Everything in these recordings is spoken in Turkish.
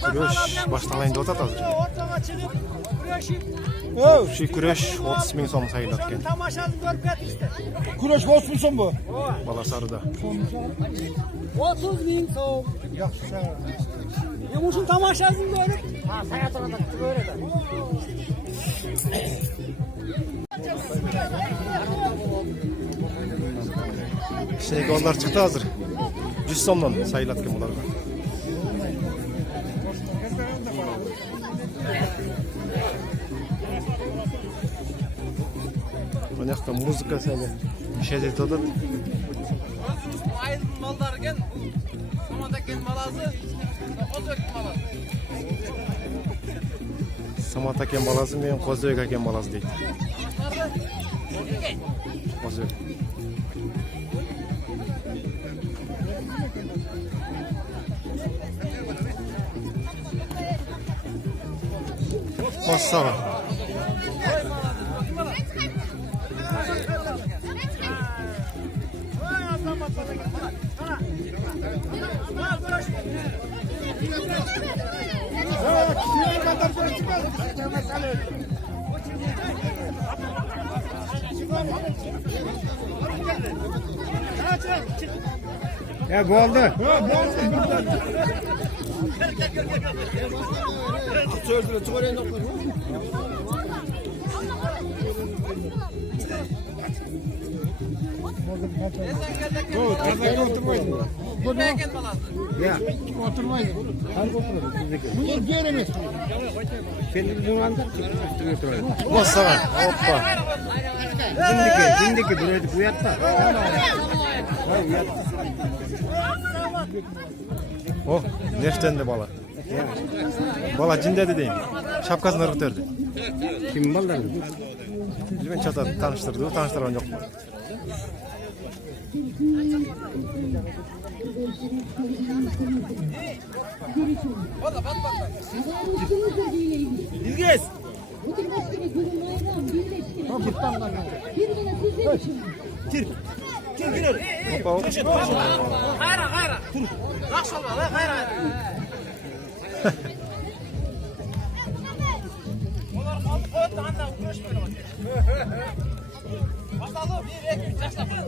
Күреш башталайын деп атат азыр. Ортаға шығып, күресіп. Şu күреш 30 000 сом сайылат екен. Тамашаны көріп кетіңіздер. Күреш 30 000 сом бу. Баласарыда. 30 000 сом. Жақсы шағыр. Ушун тамашасын көріп, саятығында көреді. Кішінеке олар çıktı hazır. 100 somdan sayılат екен бұларға. Мына жақта музыка сәлі шәдет отыр. Айдың малдары екен, Саматакен баласы, Қозыбектің баласы. Саматакен баласы мен Қозыбек әкен баласы дейді. Қозыбек. Массаға. Ya bo'ldi. Eken balası. Ya, oturmaydı. Halk oturdu sizdeki. Bunu göremez. Senin dumanda üstüne oturuyor. Массаға. Оппа. Jindiki buraya bu yatta. Hayır yatta. О, нефтенді бала. Бала жиндеді дейін. Шапкасын ырғыт өрді. Kim balları? Мен чата таныштырды, таныштырған жоқ. İlgiz. Опа, оп. Қайра, қайра. Нақшал бала, қайра. Олар қалды қойды, анда күреш беріп отыр. Басталды, 1-2 жастап қойды.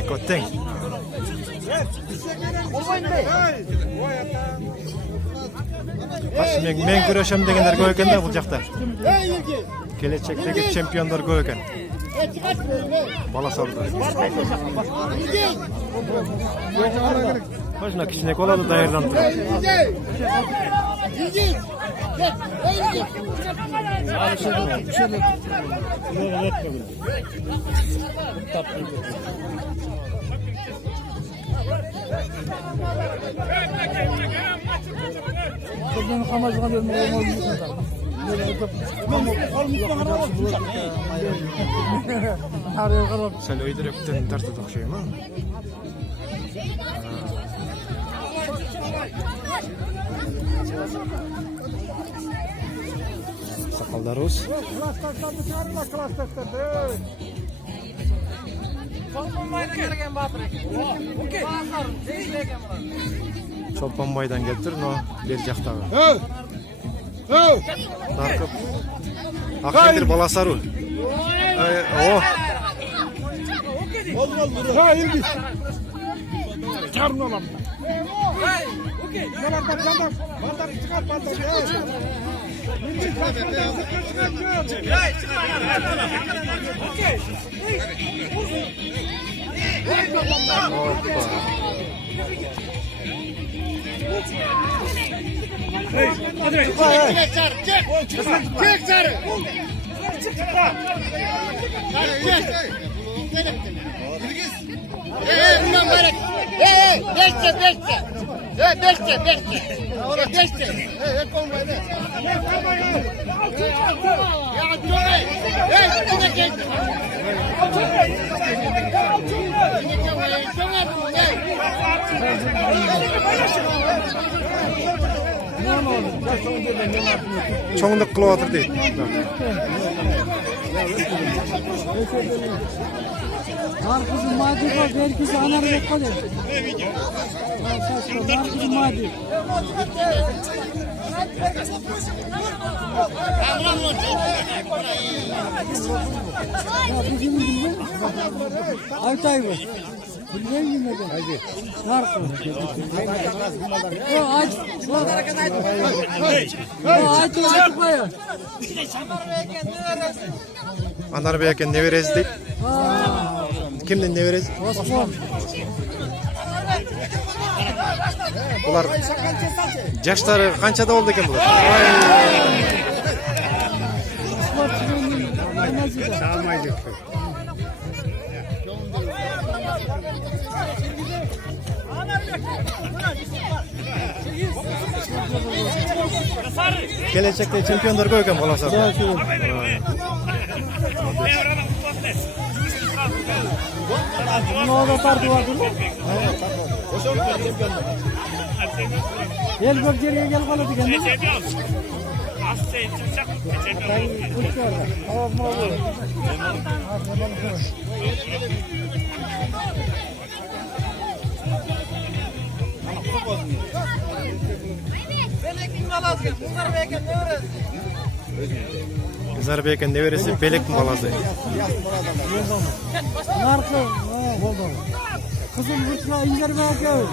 Ekotteng. Men күрешем дегендер көп екен да бұл жақта. Келечектегі чемпиондар көп екен. Баласарыда. Možda кішінек олады дайырдан тұрады. Buradan kamazgan dönme olmaz. Сәл өйдіректен тартыды ұқшай ма? Сақалдарыз. Чолпанбайдан келтір, но бер жақтағы. Тарқып. Ақендір баласару. О! Ha ilgi. Karnı alalım. Ne var bak yandan. Bandan çıkar bandan. Çek sarı. Bundan böyle. Beşte. Çoğunluk kılıp otur deydi. Narkızın maddi var, herkese anar bekle de. Narkızın maddi. Ya bizim bilmem. Aytay var. Bilmem bilmeden. Haydi. Narkız. O aç. O aç koyuyor. Anar beyken ne veresiz deydi. Kimden ne veresiz? Osman. Bular yaşları kançada oldu ekan bular? Sportçunun namazı da. Gelecekte çempiyonlar koygan bolasa. Ne oldu tartı vardı mı? Gel bak geriye gel kaladı kendine. Kızar beyken ne veresiz? Belek mi bolası? Narkı. Kızım vurtla indirme yapıyor.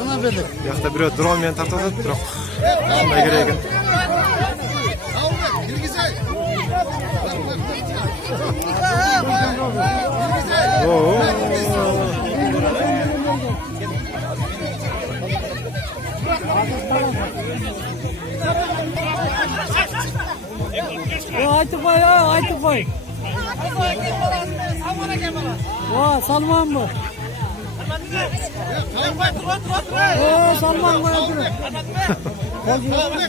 Bana böyle. Yakta biri drone bilen tartadı, biroq shunday kerak ekan. Aytıp koy. Salman mı? Salman koy. Salman.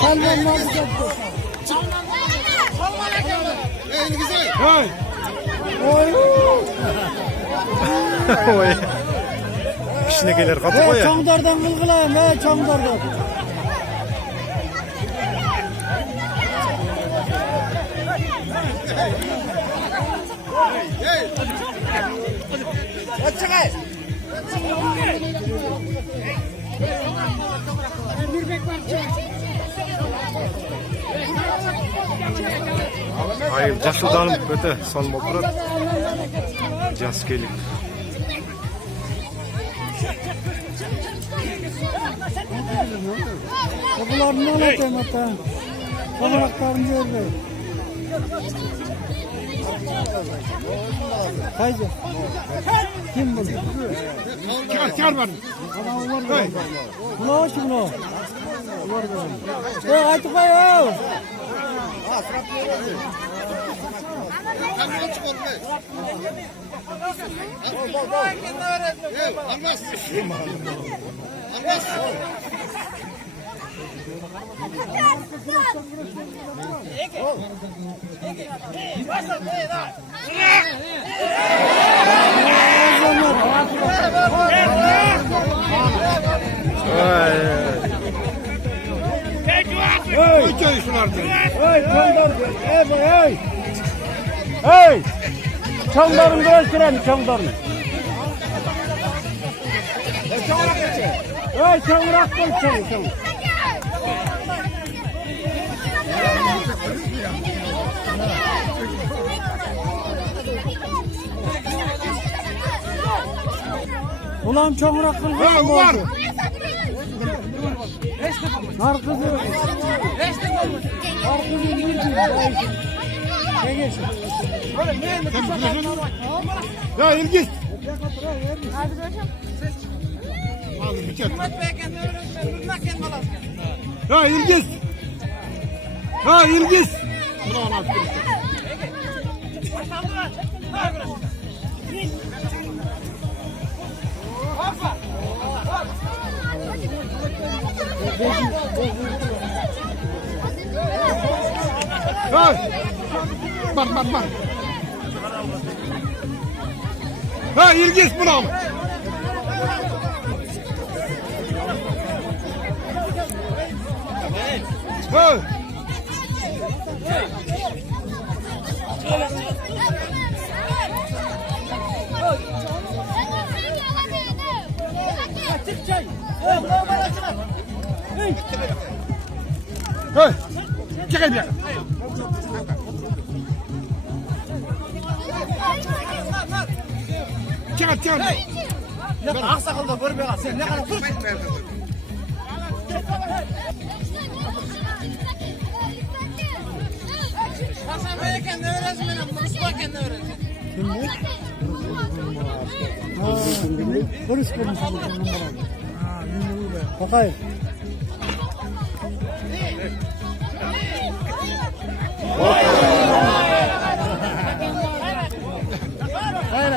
Salman nasıl yaptı? Oy. Kişinekeler katı koy ya. Çoğunlardan kılgılayım, çoğunlardan. Hayır, jasıldanım öte salma oturat. Jas kelip. Bunlar ne anlatayım hatta? Kameraklarını görüyor. Haydi. Kim bu? Kar var. Ulan kim ulan? Aytıp koy. Hey! Çamlarını gösterelim, çamlarını. Hey, çamırak koy, çamur. Ulan çamırak kılgın mı oldu? Narkızı. Narkızı yürütün. Ne geçin? Ya İlgiz. Hikmet Bey kendi öğretmen, Hürmet kendi balası. Ya İlgiz. Ya İlgiz. Hey! Bak. Ha İlgiz bravo. Hey! Hey! Çekil bir. Çekil. Ne kadar aksakalda görmeye kal. Sen ne kadar sus. Hasan Bey kendi öğretmenim, Mustafa kendi öğretmenim. Polis konuşuyor. Bakayım. Hayır.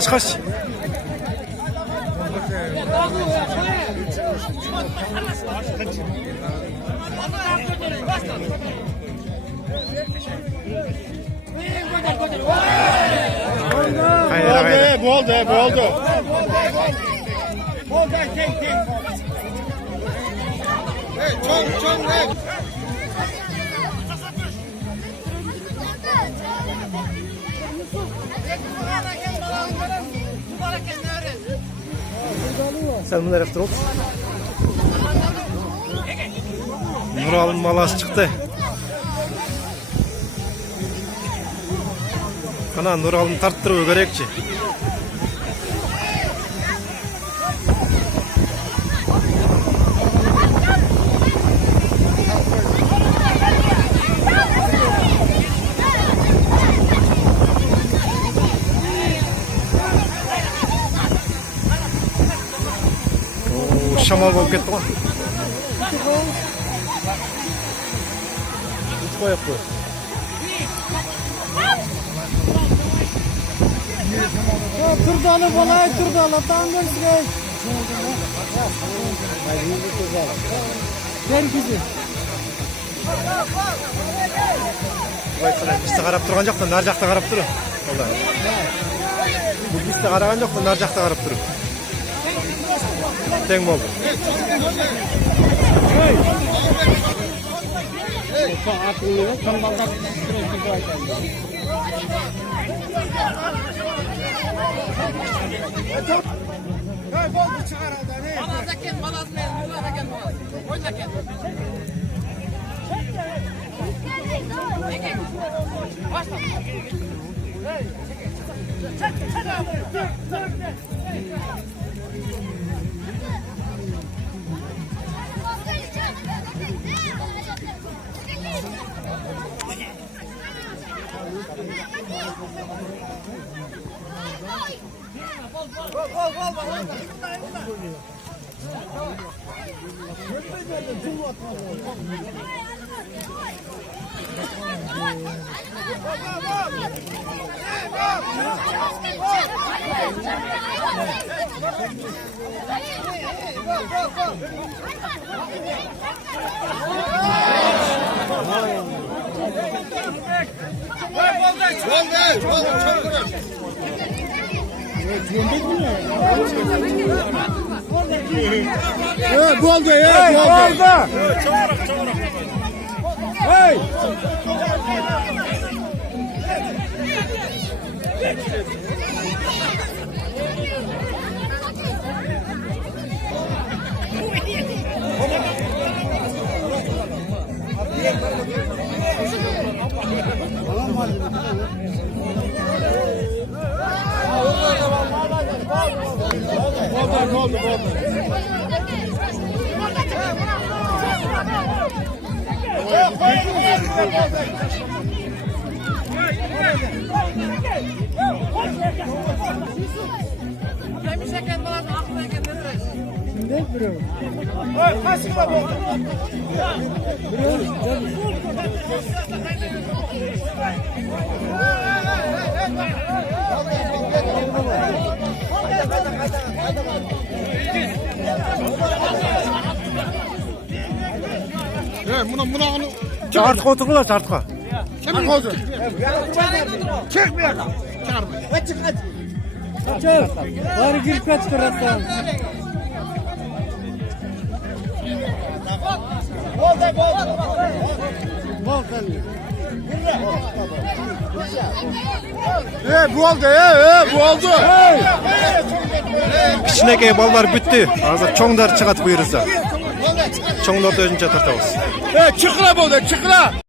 Kaç. Hayır. Bu oldu. Çok. Sen bunlar hep ol. Nural'ın malası çıktı. Ana Nural'ın tarttırıyor gerekçi. Şamal bol gitti lan. Hiç koy yapıyor. Turdalı balay turdalı tango sıkay. Herkesi. Bizde qarab turgan yo'q da nar жақта qarab turib. Bu bizde qaragan yo'q da nar жақта qarab turib. Teng bo'ldi. Balası kendi balası ne? Mustafa kendi balası. Hoca kendi. Başla. Boldu. Hey! Demiş eken balası aklına eken nedir? Ne bro? Buna onu Artık oturdular artık. kimin kozu? Çık bir yaka. Kaçır. Bari girip kaç kırasın. Bu oldu, bu oldu. Kichkinekey bolalar bitdi. Hozir cho'nglar chiqadi bu yerda. Cho'nglarni o'zincha tortamiz. Çıkla bu da, çıkla.